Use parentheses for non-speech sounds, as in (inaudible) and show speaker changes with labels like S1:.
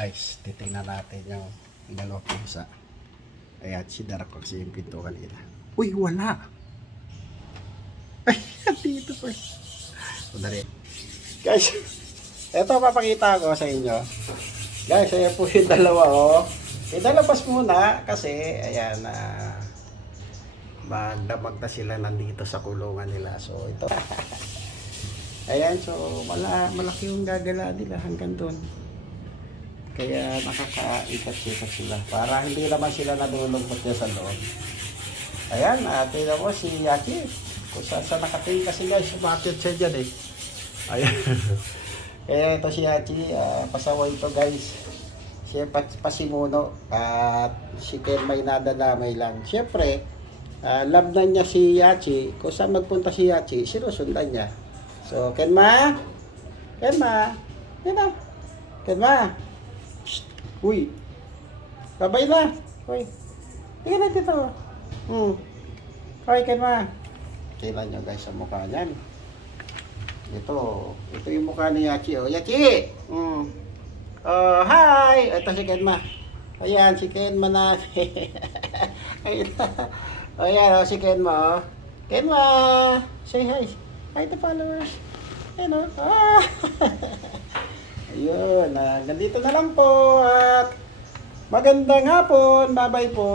S1: guys, titingnan natin yung dalawa pusa. Ayan, si Darak kasi yung pinto kanina. Uy, wala! Ay, (laughs) dito pa. Sandali. Guys, (laughs) eto papakita ko sa inyo. Guys, ayan po yung dalawa, oh. Idalabas muna kasi, ayan, ah, magdamag na sila nandito sa kulungan nila. So, ito. (laughs) ayan, so, mala, malaki yung gagala nila hanggang doon. Kaya nakakaikat-ikat sila. Para hindi naman sila nadulungkot dyan sa loob. Ayan, uh, tingnan mo si Yaki. Kung saan saan nakatingin kasi guys, bakit siya dyan eh. Ayan. (laughs) Kaya ito si Yachi, ah, pasaway ito guys. Siya pa, pasimuno at si Ken may nadadamay lang. Siyempre, ah, love na niya si Yachi. Kung saan magpunta si Yachi, sinusundan niya. So, Kenma? Kenma? Yan na. Kenma? Shh. Uy. Babay na. Uy. Tingnan natin ito. Hmm. Hoy, Kenma. Tingnan nyo guys sa mukha niyan. Ito. Ito yung mukha ni Yachi. Oh, Yachi! Hmm. Oh, hi! Ito si Kenma. Ayan, si Kenma na. (laughs) Ayan. Oh, ayan, oh, si Kenma. Oh. Kenma! Say hi. Hi to followers. Ayan, oh. Ah! (laughs) Ayun, ah, nandito na lang po at magandang hapon. Bye-bye po.